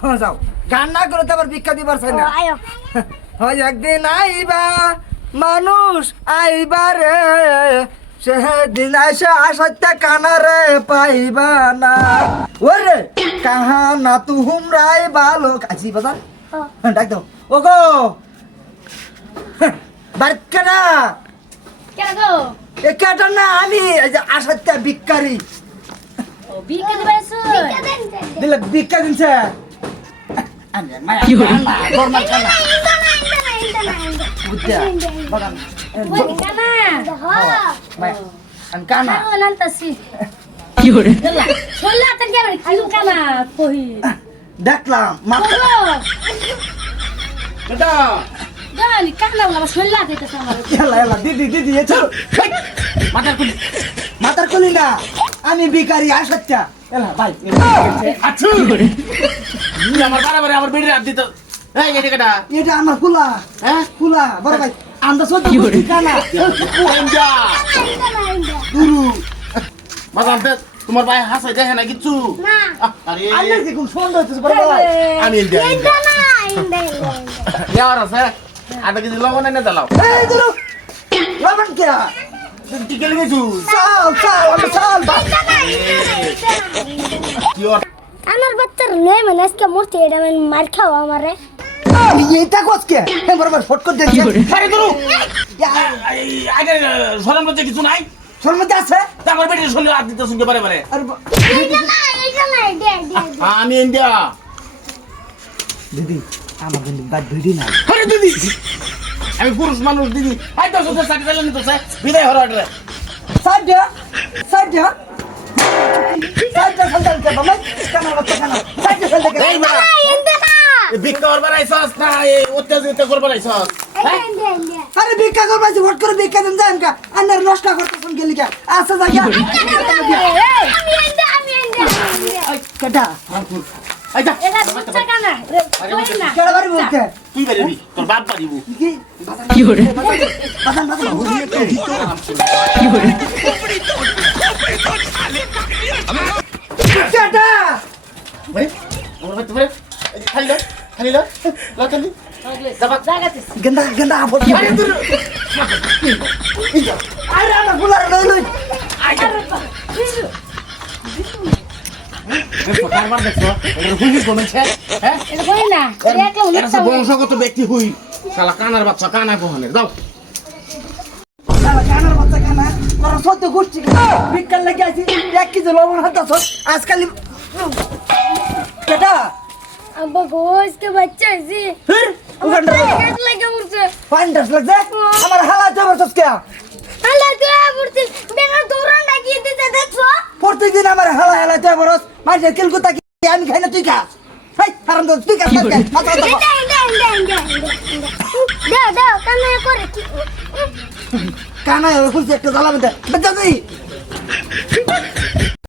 হ্যাঁ যাও গান না করে তো আবার ভিক্ষা দিবার চাই না আয়ো হয় একদিন আইবা মানুষ আইবা রে সেদিন আইসা আসাতে কানারে পাইবা না ওরে কাহানা তুমরাই ভালো কাছি বাজার ডাক দাও ওগো বারকানা কেন গো একাটা না আমি আসাতে ভিক্ষারি ও ভিক্ষা দিবাইছো দিলে ভিক্ষা দিনছে ইন্দা না বুঝছা বাগান ইন্দা না আমি কানা ও নান্তাসি কি হরে সোল্লা তার কে কিলু কানা কই দেখলাম মাথা বেটা গালি কানা বলা সোল্লা দিতেছ আমার এলা এলা দিদি দিদি এ চল মাথার কলি না আমি ভিখারি আসাচ্ছা এলা ভাই আছু তুই আমার বারে আমার বেড়ে রাত দিত এই এটা কেডা এটা আমার ফুলা হ্যাঁ ফুলা বড় ভাই আন্দা সত্যি কানা ওহেঞ্জা গুরু মাজানতে তোমার ভাই হাসাই দেখে না কিছু না আরে আল্লাহ কি কোন সুন্দর হইতেছে বড় ভাই আমি ইন্ডিয়া ইন্দা না ইন্দা ইয়ার আছে আটা কিছু লবণ এনে দাও এই দুরু লবণ কে টিকে লেগেছু চাল চাল আমি চাল ভাই কি ওর আমার বাচ্চার নয় মানে আজকে মরতে এটা মানে মার খাও আমারে আমি এইটা কসকে হে বড় ভাই ফট করে দেখি আরে ধরো আগে সরম করতে কিছু নাই শর্মতে আছে তারপর বেটে শুনলে হাত দিতে শুনতে পারে পারে আর এটা না দে আমি ইন্ডিয়া দিদি আমার কিন্তু গাছ ভিড়ি না আরে দিদি আমি পুরুষ মানুষ দিদি আই তো সুন্দর সাথে চালানি তো বিদায় হলো আটরে সাইডে সাইডে সাইডে সন্তান কে বাবা কানা বাচ্চা কানা সাইডে সন্তান কে এই মা ইন্দা না ভিক্ষা করবার আইছস না এই অত্যাচার করবার আইছস ইন্দা ইন্দা আরে ভিক্ষা করবাছি ভোট করে ভিক্ষা দেন যাই আমকা আন্নার নষ্ট করতেছেন গেলি কা আচ্ছা জায়গা আমি ইন্দা কেটা আইতা এটা বাচ্চা কানা কই না কেডা বাড়ি বলতে তুই বেরবি তোর বাপ বাড়িব কি কি হরে বাদান বাদান কি হরে কেটা ভাই আমার বাচ্চা ভাই খালি লো খালি জাগাতে গেন্দা গেন্দা আপদ আরে দূর আরে আমার ফুলার লই লই কারবার দেখছো এটা হুইল কমেছে হ্যাঁ এটা কই না এটা এটা সব বংশগত ব্যক্তি হুই শালা কানার বাচ্চা কানা কোহানের দাও শালা কানার বাচ্চা কানা তোরা সত্য গোষ্ঠী ভিক্ষার লাগি আছি 1 কেজি লবণ হাতাছ আজকাল কেটা আব্বা গোস কে বাচ্চা আছে ফির আমার উগান্ডা গাছ লাগে মুরছে ফাইন্ডাস লাগছে আমার হালা জবরদস্ত কে আল্লাহ তো মুরছে বেঙ্গা দৌড়ান লাগিয়ে দিতে দেখছো প্রত্যেকদিন আমার হালা হালা জবরদস্ত মাঝে কিলকুতা কি আমি খাই না তুই খা হাই হারাম দোস তুই খা দাও দাও কান্না করে কানা খুলছে একটা জ্বালাবে দে বেজা তুই